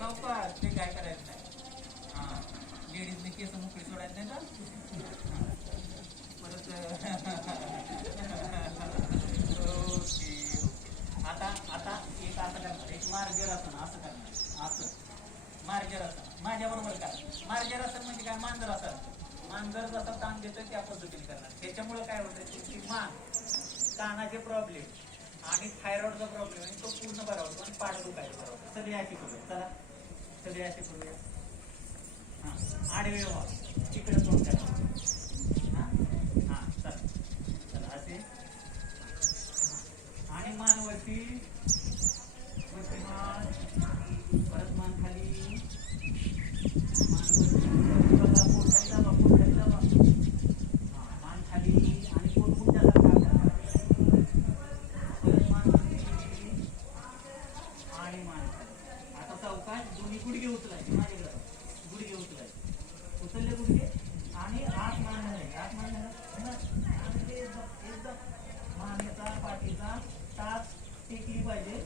सावकाश ते काय करायचं नाही. हा लेडीजने केस मोकळी सोडायचं नाही तर परत ओके आता आता एक असं करणार एक मार्जर असं असं करणार असं. मार्जर असं माझ्याबरोबर काय मार्जर असं म्हणजे काय? मांजर असं मांजर जसा ताण देतोय त्या पद्धतीने करणार. त्याच्यामुळे काय होतं की मान कानाचे प्रॉब्लेम आणि थायरॉइडचा प्रॉब्लेम आहे तो पूर्ण बरा होतो आणि पाठ दुखायला बरा होतो. सगळे अशी करूया चला. सगळे असे करूया हा आडवे व्हा गुडघे उचलायचे माझ्याकडे. गुडघे उचलायचे. उचलले गुडघे आणि आत मांडणारे आत मांडणार आणि ते एकदम मान्यता पाठीचा तास टेकली पाहिजे.